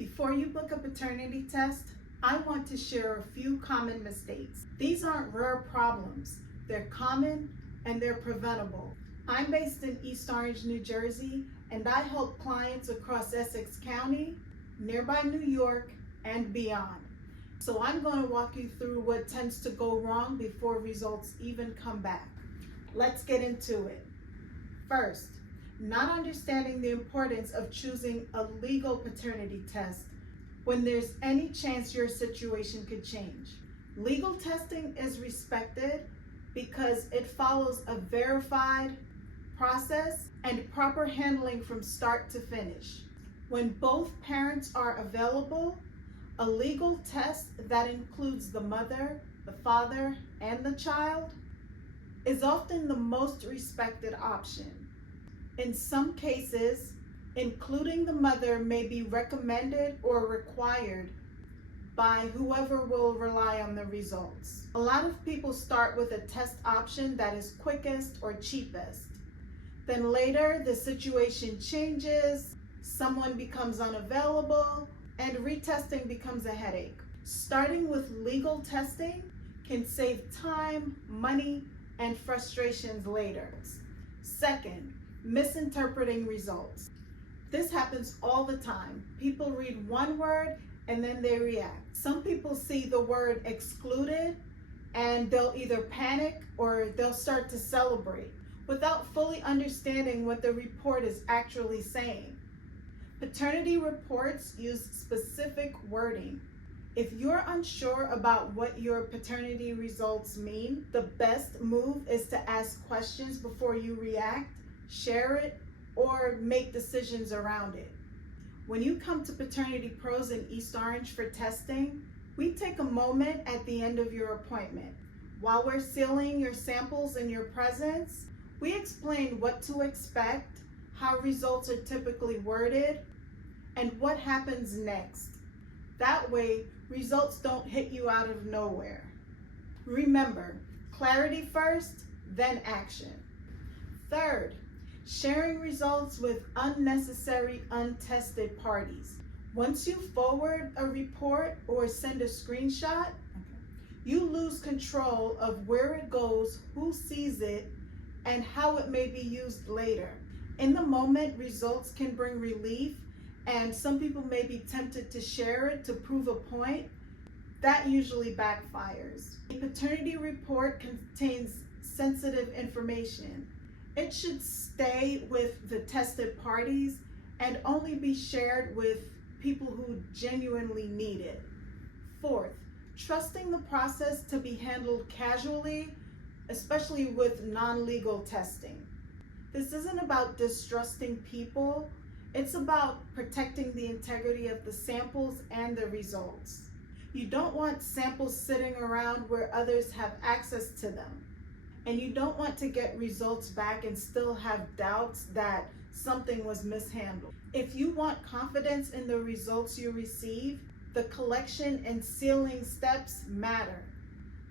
Before you book a paternity test, I want to share a few common mistakes. These aren't rare problems. They're common and they're preventable. I'm based in East Orange, New Jersey, and I help clients across Essex County, nearby New York, and beyond. So I'm going to walk you through what tends to go wrong before results even come back. Let's get into it. First, not understanding the importance of choosing a legal paternity test when there's any chance your situation could change. Legal testing is respected because it follows a verified process and proper handling from start to finish. When both parents are available, a legal test that includes the mother, the father, and the child is often the most respected option. In some cases, including the mother may be recommended or required by whoever will rely on the results. A lot of people start with a test option that is quickest or cheapest. Then later, the situation changes, someone becomes unavailable, and retesting becomes a headache. Starting with legal testing can save time, money, and frustrations later. Second, misinterpreting results. This happens all the time. People read one word and then they react. Some people see the word excluded and they'll either panic or they'll start to celebrate without fully understanding what the report is actually saying. Paternity reports use specific wording. If you're unsure about what your paternity results mean, the best move is to ask questions before you react, share it, or make decisions around it. When you come to Paternity Pros in East Orange for testing, we take a moment at the end of your appointment. While we're sealing your samples in your presence, we explain what to expect, how results are typically worded, and what happens next. That way, results don't hit you out of nowhere. Remember, clarity first, then action. Third, sharing results with unnecessary, untested parties. Once you forward a report or send a screenshot, you lose control of where it goes, who sees it, and how it may be used later. In the moment, results can bring relief, and some people may be tempted to share it to prove a point. That usually backfires. A paternity report contains sensitive information. It should stay with the tested parties and only be shared with people who genuinely need it. Fourth, trusting the process to be handled casually, especially with non-legal testing. This isn't about distrusting people. It's about protecting the integrity of the samples and the results. You don't want samples sitting around where others have access to them. And you don't want to get results back and still have doubts that something was mishandled. If you want confidence in the results you receive, the collection and sealing steps matter.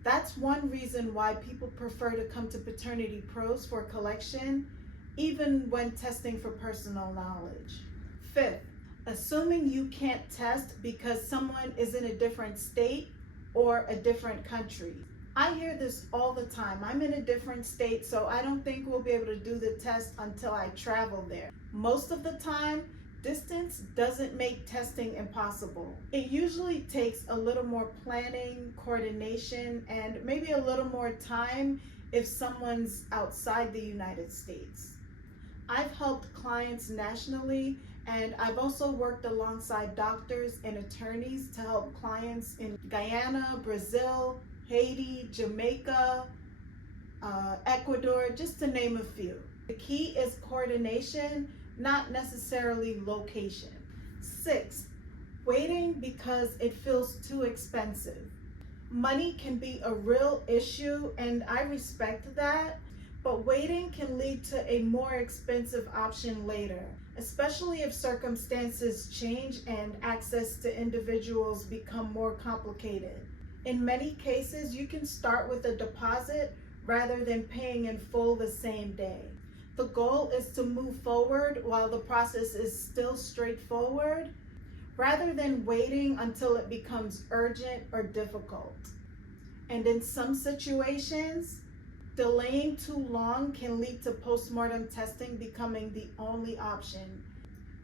That's one reason why people prefer to come to Paternity Pros for collection, even when testing for personal knowledge. Fifth, assuming you can't test because someone is in a different state or a different country. I hear this all the time. I'm in a different state, so I don't think we'll be able to do the test until I travel there. Most of the time, distance doesn't make testing impossible. It usually takes a little more planning, coordination, and maybe a little more time if someone's outside the United States. I've helped clients nationally, and I've also worked alongside doctors and attorneys to help clients in Guyana, Brazil, Haiti, Jamaica, Ecuador, just to name a few. The key is coordination, not necessarily location. Six, waiting because it feels too expensive. Money can be a real issue, and I respect that, but waiting can lead to a more expensive option later, especially if circumstances change and access to individuals become more complicated. In many cases, you can start with a deposit rather than paying in full the same day. The goal is to move forward while the process is still straightforward. rather than waiting until it becomes urgent or difficult. And in some situations, delaying too long can lead to postmortem testing becoming the only option,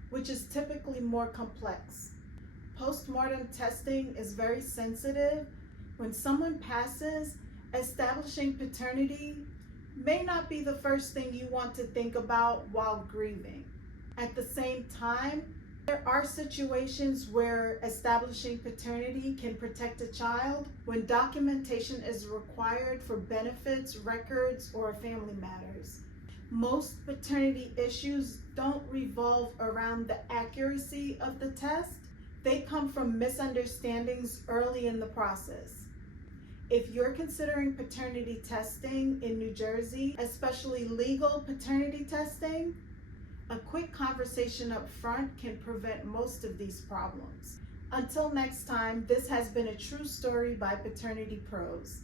which is typically more complex. Postmortem testing is very sensitive. When someone passes, establishing paternity may not be the first thing you want to think about while grieving. At the same time, there are situations where establishing paternity can protect a child when documentation is required for benefits, records, or family matters. Most paternity issues don't revolve around the accuracy of the test. They come from misunderstandings early in the process. If you're considering paternity testing in New Jersey, especially legal paternity testing, a quick conversation up front can prevent most of these problems. Until next time, this has been a true story by Paternity Pros.